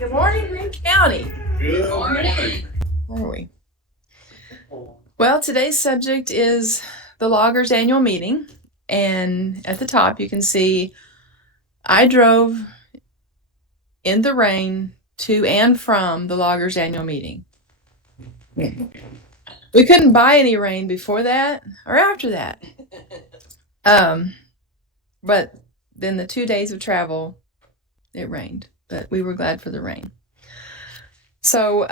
Good morning, Green County. Good morning. Where are we? Well, today's subject is the Loggers annual meeting. And at the top, you can see I drove in the rain to and from the Loggers annual meeting. We couldn't buy any rain before that or after that. But then the 2 days of travel, it rained, but we were glad for the rain. So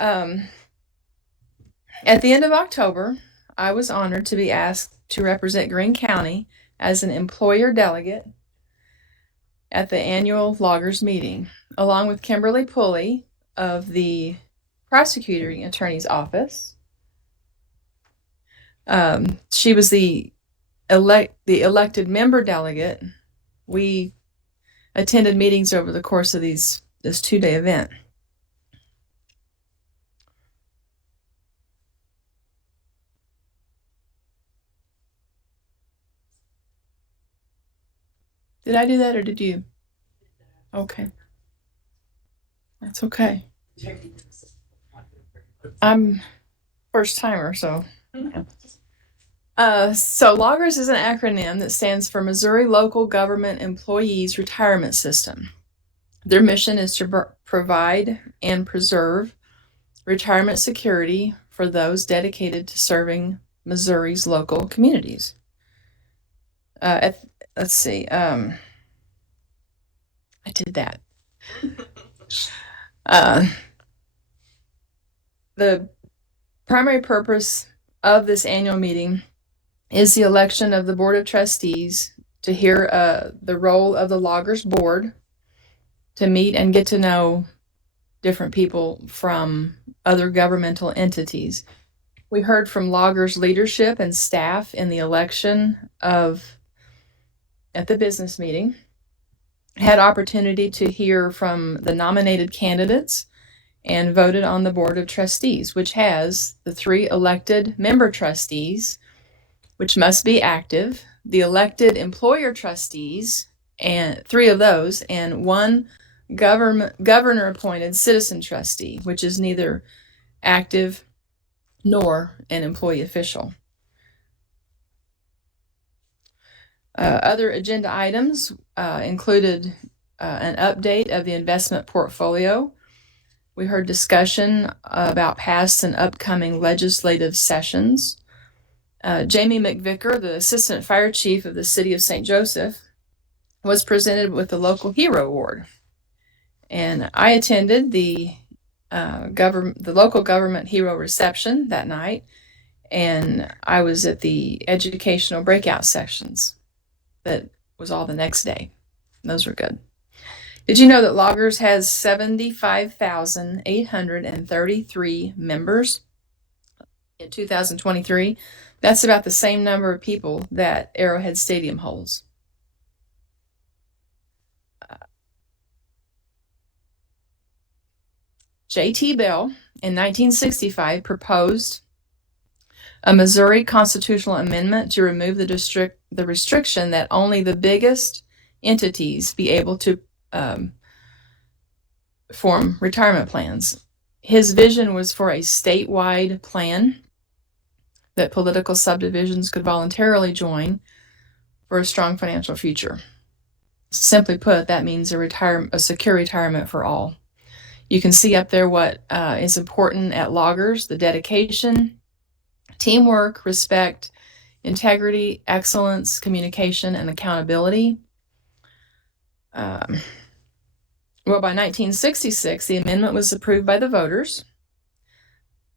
at the end of October, I was honored to be asked to represent Greene County as an employer delegate at the annual Loggers meeting, along with Kimberly Pulley of the prosecuting attorney's office. She was the elected member delegate. We attended meetings over the course of this 2-day event. Did I do that or did you? Okay. That's okay. I'm first timer, so. So LAGERS is an acronym that stands for Missouri Local Government Employees Retirement System. Their mission is to provide and preserve retirement security for those dedicated to serving Missouri's local communities. Let's see. I did that. The primary purpose of this annual meeting is the election of the Board of Trustees to hear the role of the Loggers Board, to meet and get to know different people from other governmental entities. We heard from Loggers leadership and staff in the election at the business meeting, had opportunity to hear from the nominated candidates, and voted on the Board of Trustees, which has the 3 elected member trustees, which must be active, the elected employer trustees, and 3 of those, and 1 governor-appointed citizen trustee, which is neither active nor an employee official. Other agenda items included an update of the investment portfolio. We heard discussion about past and upcoming legislative sessions. Jamie McVicker, the Assistant Fire Chief of the City of St. Joseph, was presented with the Local Hero Award. And I attended the local government hero reception that night, and I was at the educational breakout sessions. That was all the next day. Those were good. Did you know that Loggers has 75,833 members in 2023? That's about the same number of people that Arrowhead Stadium holds. J.T. Bell in 1965 proposed a Missouri constitutional amendment to remove the restriction that only the biggest entities be able to form retirement plans. His vision was for a statewide plan that political subdivisions could voluntarily join for a strong financial future. Simply put, that means a secure retirement for all. You can see up there what is important at Loggers: the dedication, teamwork, respect, integrity, excellence, communication, and accountability. Well, by 1966, the amendment was approved by the voters.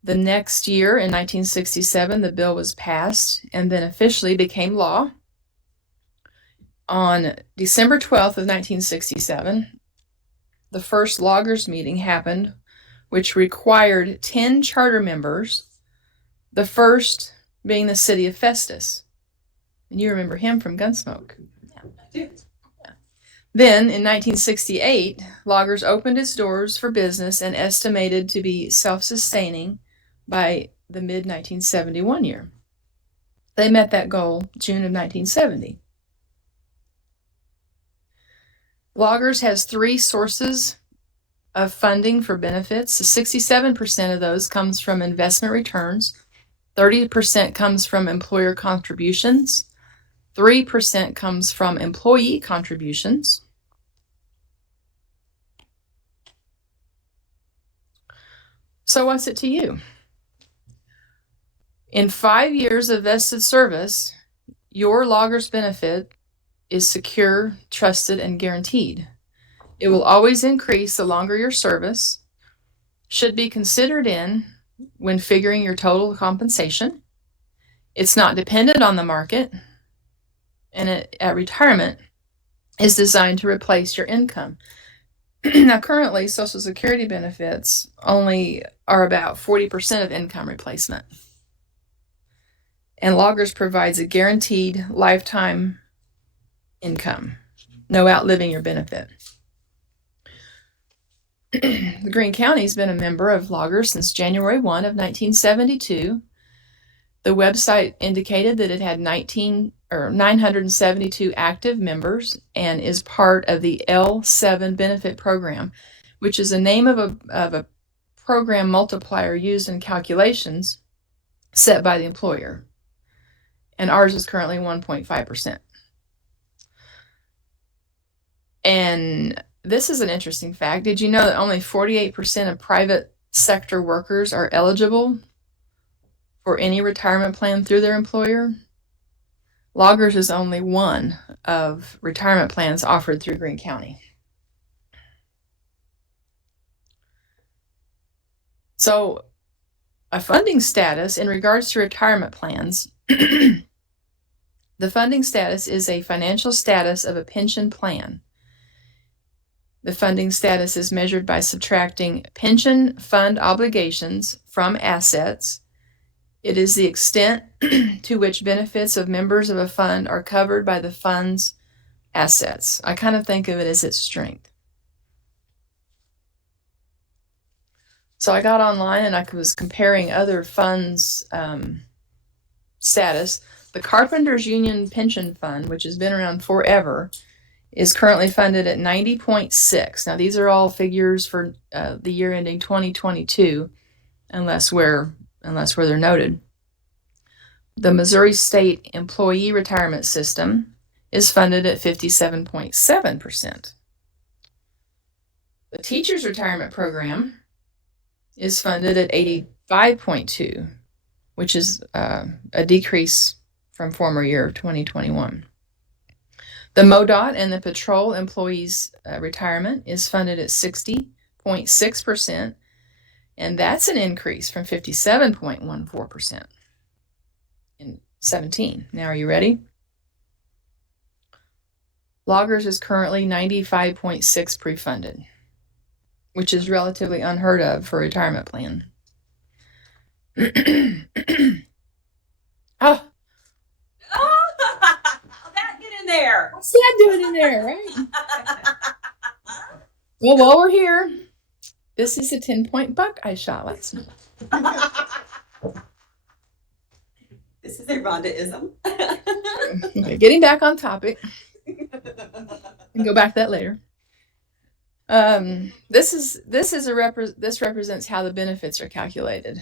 The next year, in 1967, the bill was passed and then officially became law. On December 12th of 1967, the first Loggers meeting happened, which required 10 charter members, the first being the city of Festus. And you remember him from Gunsmoke. Yeah, I do. Then, in 1968, Loggers opened its doors for business and estimated to be self-sustaining by the mid-1971 year. They met that goal June of 1970. Loggers has 3 sources of funding for benefits. 67% of those comes from investment returns, 30% comes from employer contributions, 3% comes from employee contributions. So what's it to you? In 5 years of vested service, your LAGERS benefit is secure, trusted, and guaranteed. It will always increase the longer your service, should be considered in when figuring your total compensation. It's not dependent on the market, and at retirement is designed to replace your income. Now, currently, Social Security benefits only are about 40% of income replacement. And LAGERS provides a guaranteed lifetime income, no outliving your benefit. Greene County's been a member of LAGERS since January 1 of 1972. The website indicated that it had 972 active members and is part of the L7 benefit program, which is the name of a program multiplier used in calculations set by the employer. And ours is currently 1.5%. And this is an interesting fact. Did you know that only 48% of private sector workers are eligible for any retirement plan through their employer? LAGERS is only one of retirement plans offered through Greene County. So, a funding status in regards to retirement plans, the funding status is a financial status of a pension plan. The funding status is measured by subtracting pension fund obligations from assets. It is the extent to which benefits of members of a fund are covered by the fund's assets. I kind of think of it as its strength. So I got online and I was comparing other funds' status. The Carpenters Union Pension Fund, which has been around forever, is currently funded at 90.6. Now, these are all figures for the year ending 2022, unless where they're noted. The Missouri State Employee Retirement System is funded at 57.7%. The Teachers Retirement Program is funded at 85.2, which is a decrease from former year of 2021. The MoDOT and the Patrol Employees Retirement is funded at 60.6%, and that's an increase from 57.14% in 17. Now, are you ready? LAGERS is currently 95.6 pre-funded, which is relatively unheard of for a retirement plan. Oh, That get in there. what's that doing in there, right? Well, while we're here, this is a 10-point buck I shot last night. This is a Rhonda-ism. Okay, getting back on topic. We can go back to that later. This represents how the benefits are calculated.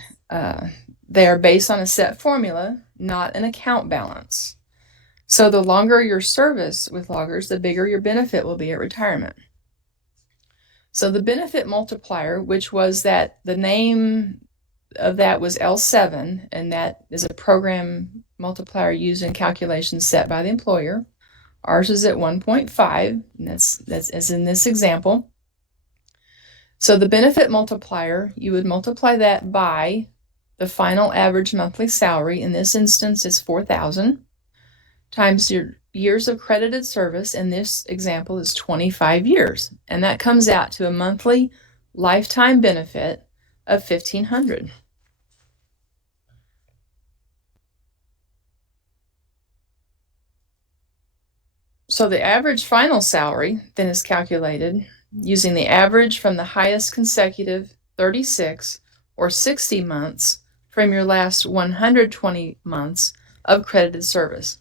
They are based on a set formula, not an account balance. So the longer your service with LAGERS, the bigger your benefit will be at retirement. So the benefit multiplier, which was the name of that was L7, and that is a program multiplier used in calculations set by the employer. Ours is at 1.5, and that's as in this example. So the benefit multiplier, you would multiply that by the final average monthly salary. In this instance, it's $4,000 times your years of credited service. In this example, is 25 years, and that comes out to a monthly lifetime benefit of $1,500. So the average final salary then is calculated using the average from the highest consecutive 36 or 60 months from your last 120 months of credited service.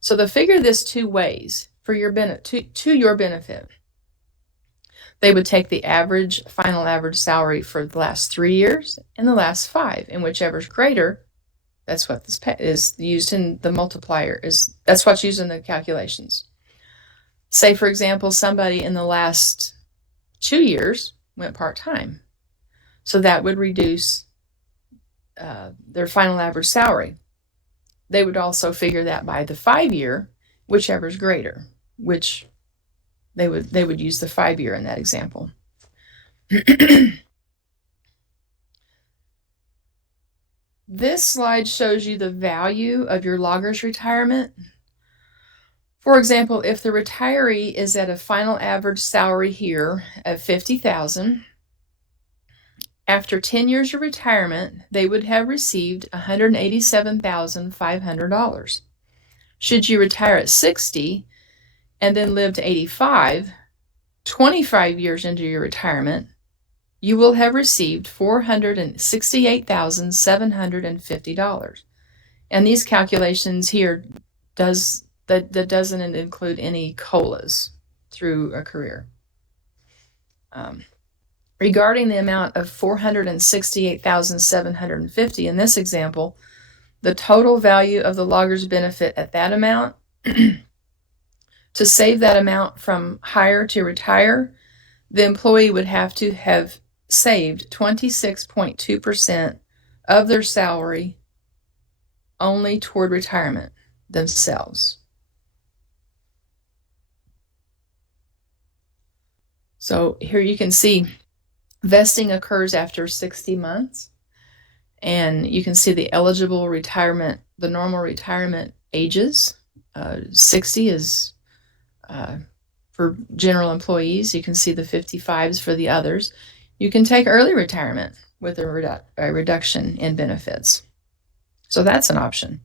So they figure this two ways for your benefit. They would take the final average salary for the last 3 years and the last 5, and whichever is greater, that's what this is used in the multiplier. That's what's used in the calculations. Say, for example, somebody in the last 2 years went part-time. So that would reduce their final average salary. They would also figure that by the 5-year, whichever is greater, which they would use the 5-year in that example. This slide shows you the value of your logger's retirement. For example, if the retiree is at a final average salary here of $50,000, after 10 years of retirement, they would have received $187,500. Should you retire at 60 and then live to 85, 25 years into your retirement, you will have received $468,750. And these calculations here that doesn't include any COLAs through a career. Regarding the amount of $468,750 in this example, the total value of the logger's benefit at that amount, to save that amount from hire to retire, the employee would have to have saved 26.2% of their salary only toward retirement themselves. So here you can see vesting occurs after 60 months, and you can see the eligible retirement, the normal retirement ages. 60 is for general employees. You can see the 55s for the others. You can take early retirement with a reduction in benefits. So that's an option.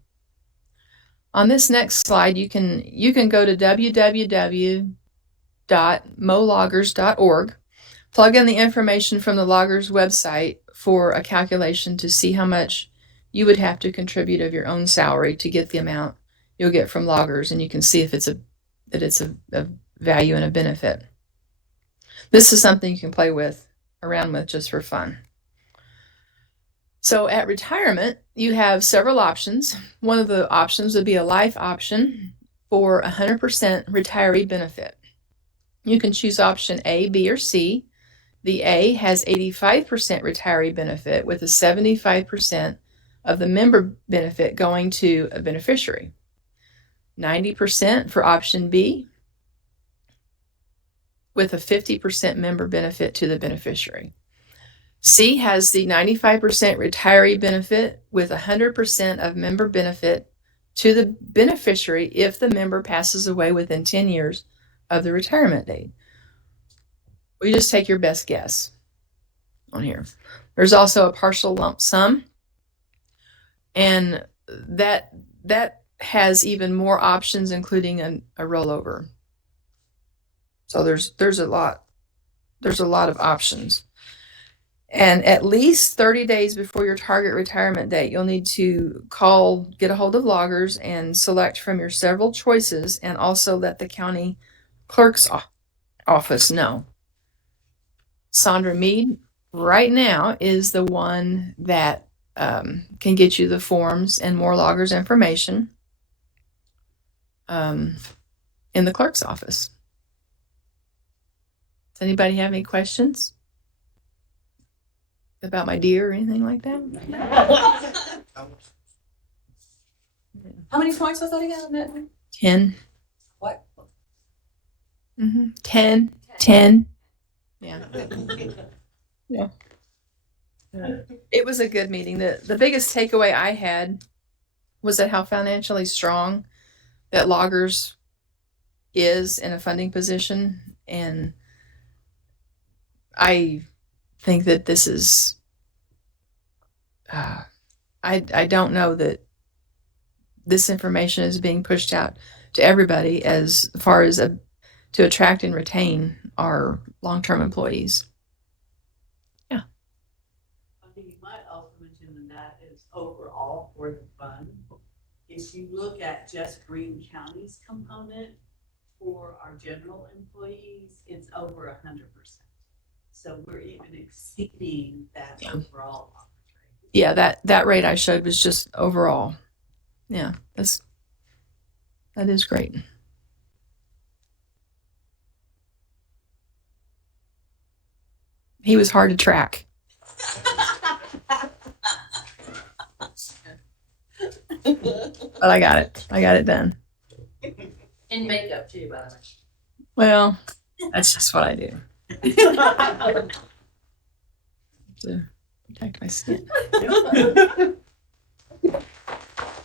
On this next slide, you can go to www.mologers.org, plug in the information from the Loggers website for a calculation to see how much you would have to contribute of your own salary to get the amount you'll get from Loggers, and you can see if it's a value and a benefit. This is something you can play around with just for fun. So at retirement, you have several options. One of the options would be a life option for 100% retiree benefit. You can choose option A, B, or C. The A has 85% retiree benefit with a 75% of the member benefit going to a beneficiary. 90% for option B with a 50% member benefit to the beneficiary. C has the 95% retiree benefit with 100% of member benefit to the beneficiary if the member passes away within 10 years of the retirement date. We just take your best guess on here. There's also a partial lump sum, and that has even more options, including a rollover. So there's a lot of options. And at least 30 days before your target retirement date, you'll need to get a hold of Loggers and select from your several choices, and also let the county clerk's office know. Sandra Mead right now is the one that can get you the forms and more Loggers information in the clerk's office. Does anybody have any questions about my deer or anything like that? How many points was that again? 10. What? 10. Yeah. Yeah. It was a good meeting. The biggest takeaway I had was that how financially strong that Loggers is in a funding position, and I think that this is I don't know that this information is being pushed out to everybody as far as to attract and retain our long-term employees. Yeah. I think you might also mention that is overall for the fund. If you look at just Greene County's component, for our general employees, it's over 100%. So we're even exceeding that Yeah. overall office rate. Yeah, that rate I showed was just overall. Yeah, that is great. He was hard to track, but I got it. I got it done. In makeup too, by the way. Well, that's just what I do to protect my skin.